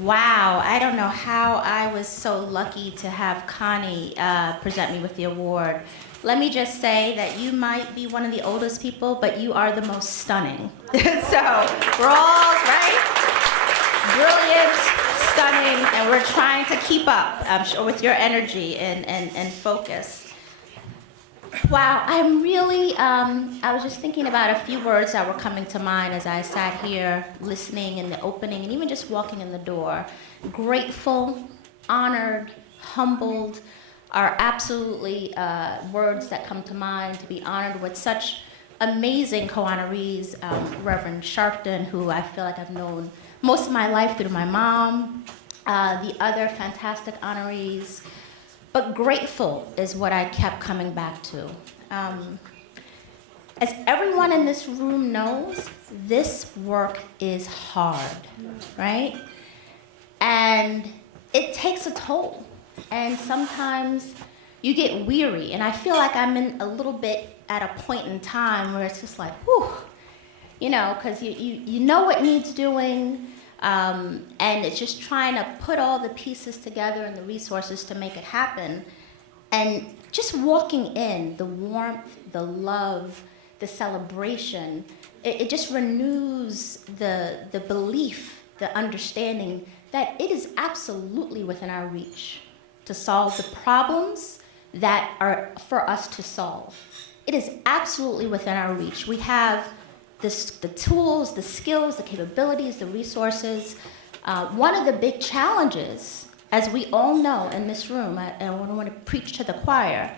Wow, I don't know how I was so lucky to have Connie present me with the award. Let me just say that you might be one of the oldest people, but you are the most stunning. So we're all, right? Brilliant, stunning, and we're trying to keep up, I'm sure, with your energy and focus. Wow, I'm really, I was just thinking about a few words that were coming to mind as I sat here listening in the opening and even just walking in the door. Grateful, honored, humbled are absolutely words that come to mind, to be honored with such amazing co-honorees. Reverend Sharpton, who I feel like I've known most of my life through my mom, the other fantastic honorees. But grateful is what I kept coming back to. As everyone in this room knows, this work is hard, right? And it takes a toll. And sometimes you get weary. And I feel like I'm in a little bit at a point in time where it's just like, whew, you know, because you know what needs doing. And it's just trying to put all the pieces together and the resources to make it happen. And just walking in, the warmth, the love, the celebration, it just renews the belief, the understanding that it is absolutely within our reach to solve the problems that are for us to solve. It is absolutely within our reach. We have the tools, the skills, the capabilities, the resources. One of the big challenges, as we all know in this room, and I want to preach to the choir,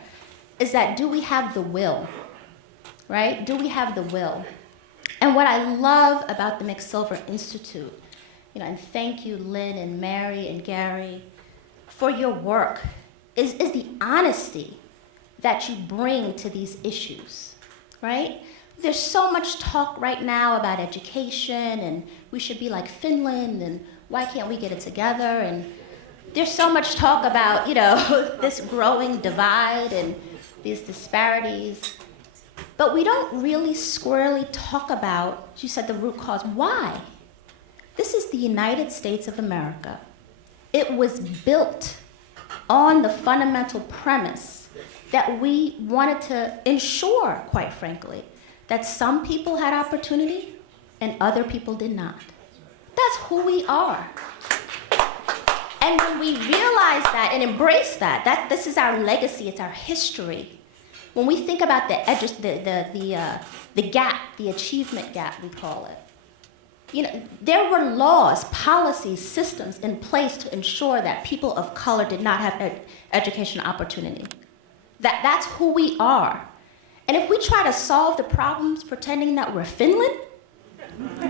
is that do we have the will, right? Do we have the will? And what I love about the McSilver Institute, you know, and thank you, Lynn and Mary and Gary, for your work, is the honesty that you bring to these issues, right? There's so much talk right now about education and we should be like Finland and why can't we get it together? And there's so much talk about, you know, this growing divide and these disparities. But we don't really squarely talk about, you said, the root cause. Why? This is the United States of America. It was built on the fundamental premise that we wanted to ensure, quite frankly, that some people had opportunity and other people did not. That's who we are. And when we realize that and embrace that this is our legacy, it's our history. When we think about the gap, the achievement gap, we call it, you know, there were laws, policies, systems in place to ensure that people of color did not have education opportunity. That's who we are. And if we try to solve the problems pretending that we're Finland,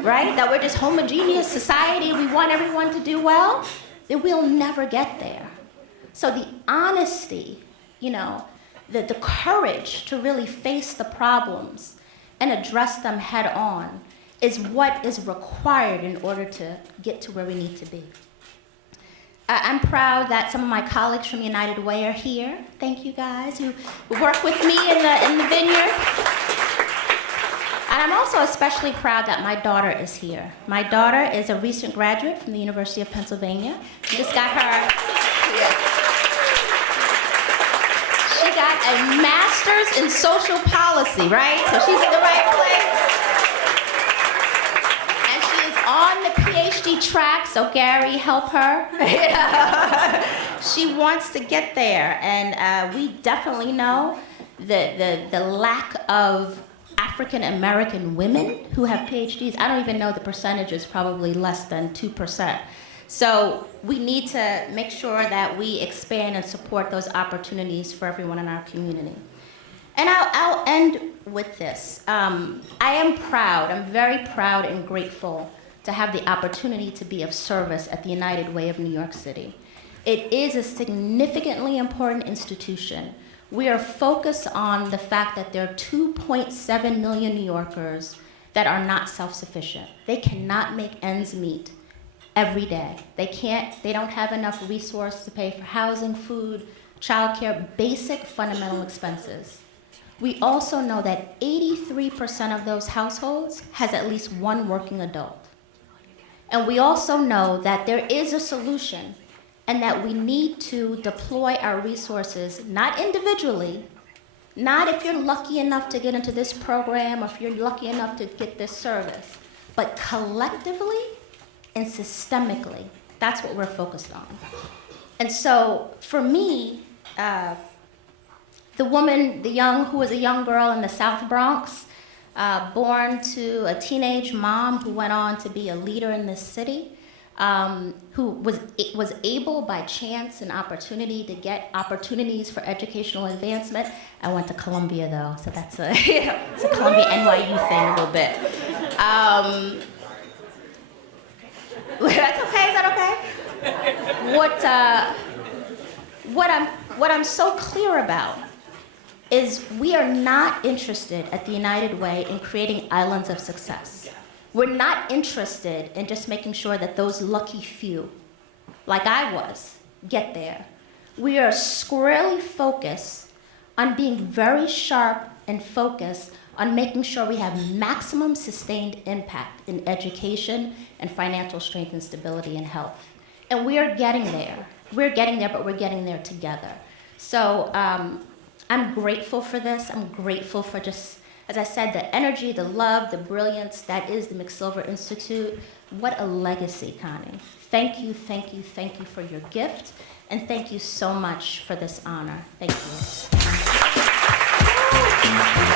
right? That we're just homogeneous society, we want everyone to do well, then we'll never get there. So the honesty, you know, the courage to really face the problems and address them head on is what is required in order to get to where we need to be. I'm proud that some of my colleagues from United Way are here. Thank you guys who work with me in the vineyard. And I'm also especially proud that my daughter is here. My daughter is a recent graduate from the University of Pennsylvania. She just got her, she got a master's in social policy, right? So she's in the right place. And she is on the PhD track, so Gary, help her. She wants to get there, and we definitely know the lack of African American women who have PhDs. I don't even know the percentage is probably less than 2%. So we need to make sure that we expand and support those opportunities for everyone in our community. And I'll end with this. I am proud, I'm very proud and grateful to have the opportunity to be of service at the United Way of New York City. It is a significantly important institution. We are focused on the fact that there are 2.7 million New Yorkers that are not self-sufficient. They cannot make ends meet every day. They don't have enough resources to pay for housing, food, childcare, basic fundamental expenses. We also know that 83% of those households has at least one working adult. And we also know that there is a solution and that we need to deploy our resources, not individually, not if you're lucky enough to get into this program or if you're lucky enough to get this service, but collectively and systemically. That's what we're focused on. And so for me, who was a young girl in the South Bronx, born to a teenage mom who went on to be a leader in this city, who was able by chance and opportunity to get opportunities for educational advancement. I went to Columbia though, so that's it's a Columbia NYU thing a little bit. That's okay, is that okay? What I'm so clear about is we are not interested at the United Way in creating islands of success. We're not interested in just making sure that those lucky few, like I was, get there. We are squarely focused on being very sharp and focused on making sure we have maximum sustained impact in education and financial strength and stability and health. And we are getting there. We're getting there, but we're getting there together. So I'm grateful for this. I'm grateful for just, as I said, the energy, the love, the brilliance that is the McSilver Institute. What a legacy, Connie. Thank you, thank you, thank you for your gift, and thank you so much for this honor. Thank you.